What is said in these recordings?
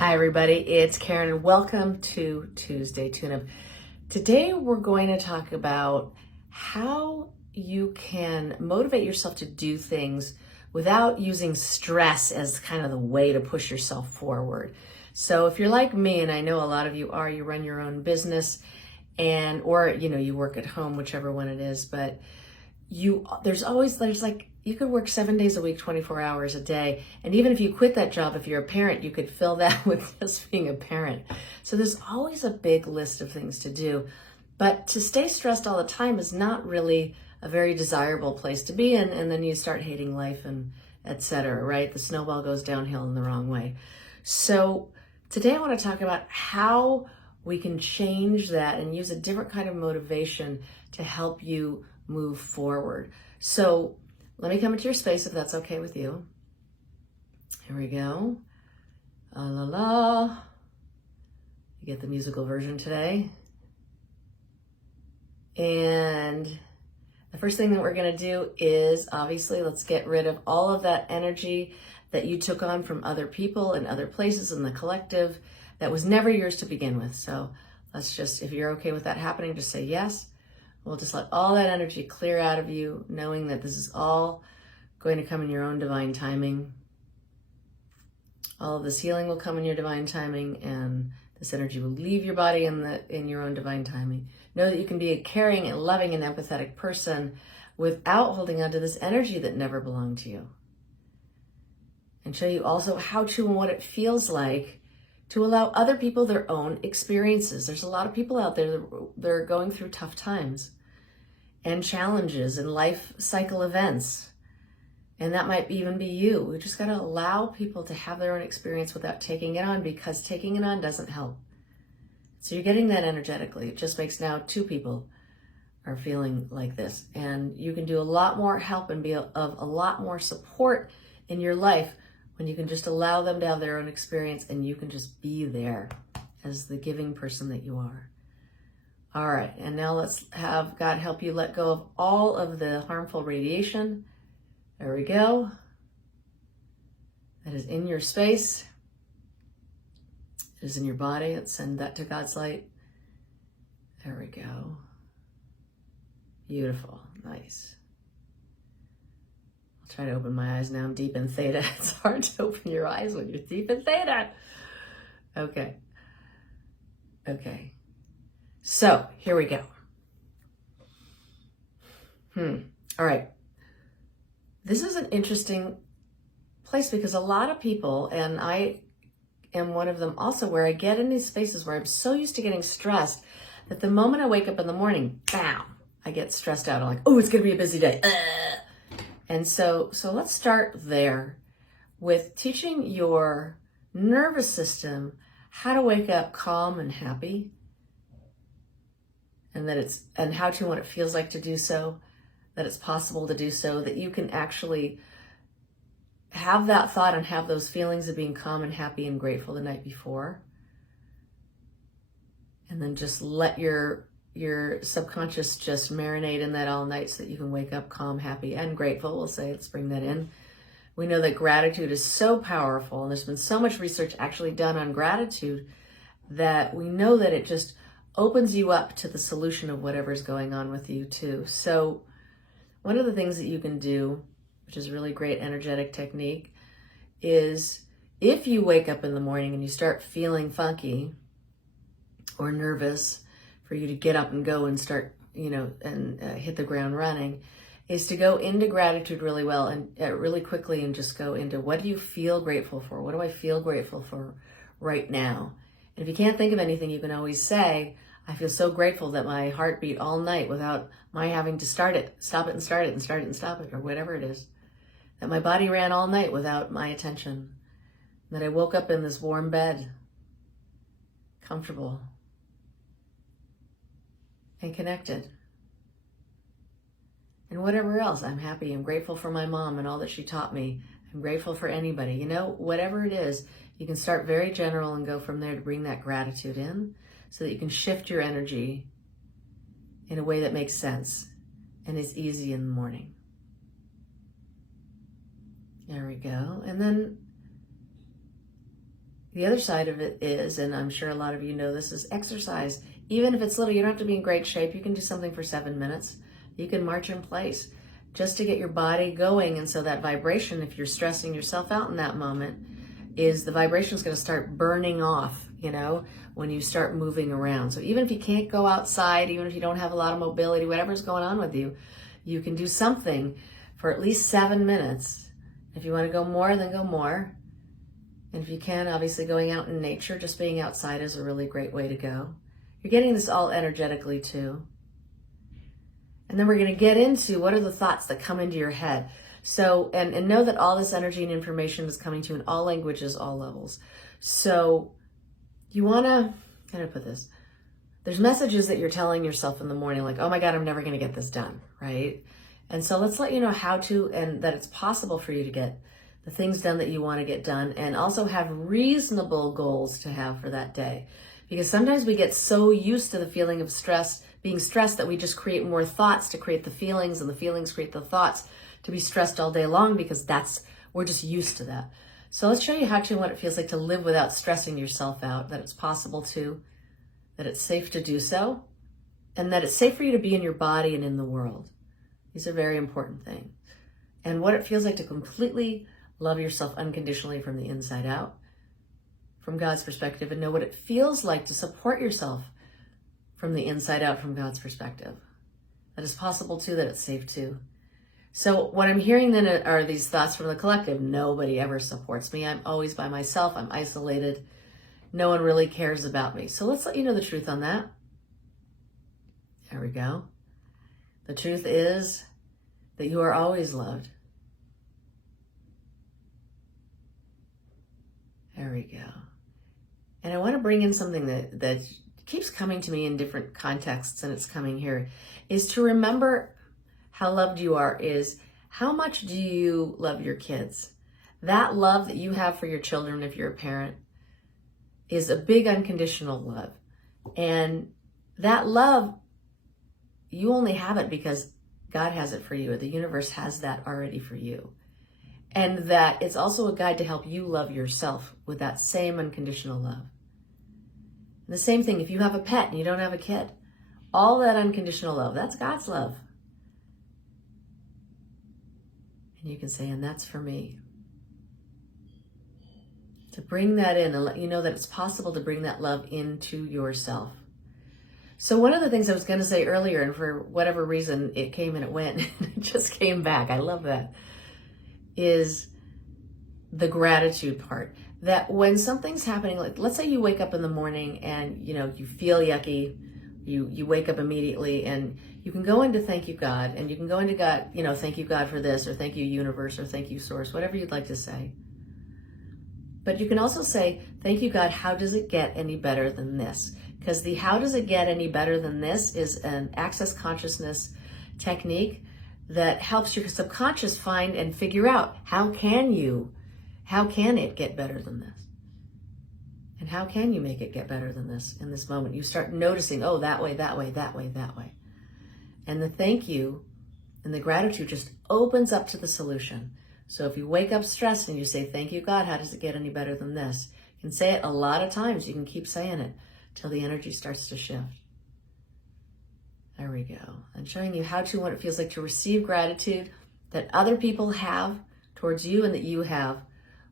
Hi everybody, it's Karen and welcome to Tuesday Tune-Up. Today we're going to talk about how you can motivate yourself to do things without using stress as kind of the way to push yourself forward. So if you're like me, and I know a lot of you are, you run your own business or you work at home, whichever one it is, but there's like you could work 7 days a week, 24 hours a day. And even if you quit that job, if you're a parent, you could fill that with just being a parent. So there's always a big list of things to do. But to stay stressed all the time is not really a very desirable place to be in. And then you start hating life and etc., right? The snowball goes downhill in the wrong way. So today I want to talk about how we can change that and use a different kind of motivation to help you move forward. So let me come into your space if that's okay with you. Here we go. La la la. You get the musical version today. And the first thing that we're going to do is obviously let's get rid of all of that energy that you took on from other people and other places in the collective that was never yours to begin with. So let's just, if you're okay with that happening, just say yes. We'll just let all that energy clear out of you, knowing that this is all going to come in your own divine timing. All of this healing will come in your divine timing, and this energy will leave your body in your own divine timing. Know that you can be a caring and loving and empathetic person without holding on to this energy that never belonged to you. And show you also how to and what it feels like to allow other people their own experiences. There's a lot of people out there that are going through tough times and challenges and life cycle events. And that might even be you. We just got to allow people to have their own experience without taking it on, because taking it on doesn't help. So you're getting that energetically. It just makes now two people are feeling like this. And you can do a lot more help and be of a lot more support in your life when you can just allow them to have their own experience and you can just be there as the giving person that you are. All right, and now let's have God help you let go of all of the harmful radiation. There we go. That is in your space. It is in your body. Let's send that to God's light. There we go. Beautiful, nice. Try to open my eyes now. I'm deep in theta. It's hard to open your eyes when you're deep in theta. Okay. So here we go. All right. This is an interesting place because a lot of people, and I am one of them also, where I get in these spaces where I'm so used to getting stressed that the moment I wake up in the morning, bam, I get stressed out. I'm like, oh, it's going to be a busy day. And so let's start there with teaching your nervous system how to wake up calm and happy, and how to, when it feels like to do so, that it's possible to do so, that you can actually have that thought and have those feelings of being calm and happy and grateful the night before. And then just let your subconscious just marinate in that all night so that you can wake up calm, happy, and grateful. We'll say, let's bring that in. We know that gratitude is so powerful, and there's been so much research actually done on gratitude that we know that it just opens you up to the solution of whatever's going on with you too. So one of the things that you can do, which is a really great energetic technique, is if you wake up in the morning and you start feeling funky or nervous, for you to get up and go and start, and hit the ground running, is to go into gratitude really well and really quickly and just go into, what do you feel grateful for? What do I feel grateful for right now? And if you can't think of anything, you can always say, I feel so grateful that my heart beat all night without my having to stop it and start it and start it and stop it, or whatever it is. That my body ran all night without my attention. That I woke up in this warm bed, comfortable and connected. And whatever else, I'm happy. I'm grateful for my mom and all that she taught me. I'm grateful for anybody. Whatever it is, you can start very general and go from there to bring that gratitude in so that you can shift your energy in a way that makes sense and is easy in the morning. There we go. And then the other side of it is, and I'm sure a lot of you know this, is exercise. Even if it's little, you don't have to be in great shape. You can do something for 7 minutes. You can march in place just to get your body going. And so that vibration, if you're stressing yourself out in that moment, is the vibration is going to start burning off, when you start moving around. So even if you can't go outside, even if you don't have a lot of mobility, whatever's going on with you, you can do something for at least 7 minutes. If you want to go more, then go more. And if you can, obviously going out in nature, just being outside is a really great way to go. You're getting this all energetically too. And then we're going to get into what are the thoughts that come into your head. So, and know that all this energy and information is coming to you in all languages, all levels. So you want to, how do I put this? There's messages that you're telling yourself in the morning, like, oh my God, I'm never going to get this done, right? And so let's let you know how to, and that it's possible for you to get the things done that you want to get done, and also have reasonable goals to have for that day. Because sometimes we get so used to the feeling of stress, being stressed, that we just create more thoughts to create the feelings, and the feelings create the thoughts to be stressed all day long, because we're just used to that. So let's show you how to, what it feels like to live without stressing yourself out, that it's possible to, that it's safe to do so, and that it's safe for you to be in your body and in the world. These are very important things. And what it feels like to completely love yourself unconditionally from the inside out, from God's perspective, and know what it feels like to support yourself from the inside out, from God's perspective. That is possible too, that it's safe too. So what I'm hearing then are these thoughts from the collective. Nobody ever supports me. I'm always by myself. I'm isolated. No one really cares about me. So let's let you know the truth on that. There we go. The truth is that you are always loved. There we go. And I want to bring in something that keeps coming to me in different contexts, and it's coming here, is to remember how loved you are, is how much do you love your kids? That love that you have for your children, if you're a parent, is a big unconditional love. And that love, you only have it because God has it for you, or the universe has that already for you. And that it's also a guide to help you love yourself with that same unconditional love. And the same thing, if you have a pet and you don't have a kid, all that unconditional love, that's God's love. And you can say, and that's for me. To bring that in and let you know that it's possible to bring that love into yourself. So one of the things I was going to say earlier, and for whatever reason, it came and it went, it just came back. I love that. Is the gratitude part. That when something's happening, like let's say you wake up in the morning and you feel yucky, you wake up immediately, and you can go into thank you God, and you can go into God, thank you God for this, or thank you universe, or thank you source, whatever you'd like to say. But you can also say, thank you God, how does it get any better than this? Because the how does it get any better than this is an access consciousness technique that helps your subconscious find and figure out how can it get better than this? And how can you make it get better than this in this moment? You start noticing, oh, that way, that way, that way, that way. And the thank you and the gratitude just opens up to the solution. So if you wake up stressed and you say, thank you, God, how does it get any better than this? You can say it a lot of times. You can keep saying it till the energy starts to shift. There we go. I'm showing you how to, what it feels like to receive gratitude that other people have towards you and that you have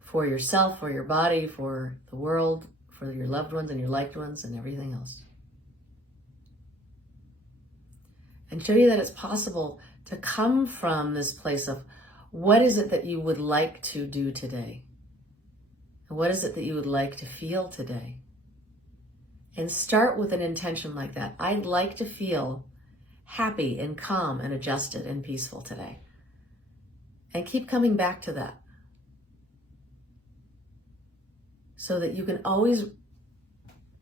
for yourself, for your body, for the world, for your loved ones and your liked ones and everything else. And show you that it's possible to come from this place of what is it that you would like to do today? And what is it that you would like to feel today? And start with an intention like that. I'd like to feel happy and calm and adjusted and peaceful today. And keep coming back to that, so that you can always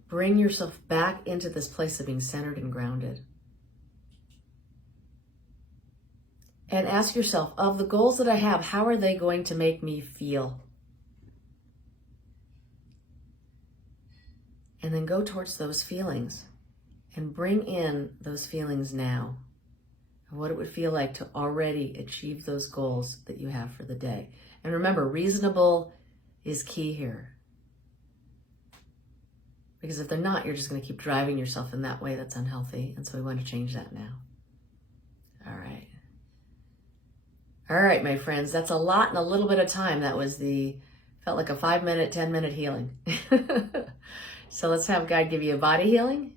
bring yourself back into this place of being centered and grounded. And ask yourself, of the goals that I have, how are they going to make me feel? And then go towards those feelings and bring in those feelings now of what it would feel like to already achieve those goals that you have for the day. And remember, reasonable is key here. Because if they're not, you're just going to keep driving yourself in that way that's unhealthy. And so we want to change that now. All right. All right, my friends, that's a lot in a little bit of time. That was felt like a 5-minute, 10-minute healing. So let's have God give you a body healing.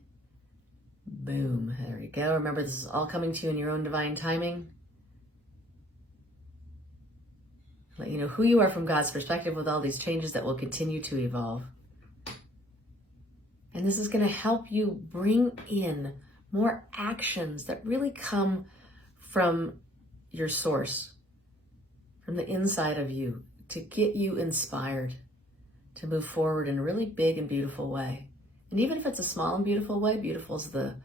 Boom. There we go. Remember, this is all coming to you in your own divine timing. Let you know who you are from God's perspective with all these changes that will continue to evolve. And this is going to help you bring in more actions that really come from your source, from the inside of you, to get you inspired to move forward in a really big and beautiful way. And even if it's a small and beautiful way, beautiful is the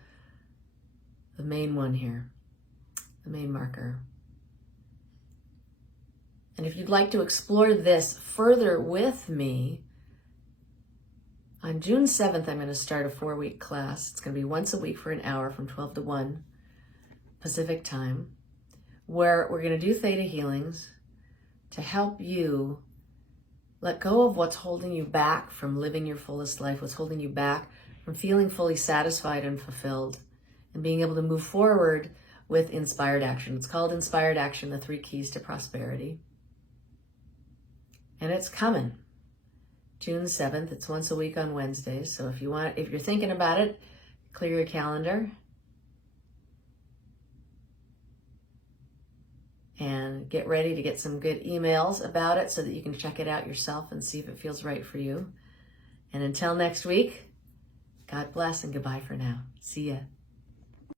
main one here, the main marker. And if you'd like to explore this further with me, on June 7th, I'm going to start a 4-week class. It's going to be once a week for an hour from 12 to 1 Pacific time, where we're going to do theta healings to help you let go of what's holding you back from living your fullest life, what's holding you back from feeling fully satisfied and fulfilled, and being able to move forward with inspired action. It's called Inspired Action, the 3 Keys to Prosperity. And it's coming. June 7th, it's once a week on Wednesdays. So if you're thinking about it, clear your calendar. And get ready to get some good emails about it so that you can check it out yourself and see if it feels right for you. And until next week, God bless and goodbye for now. See ya.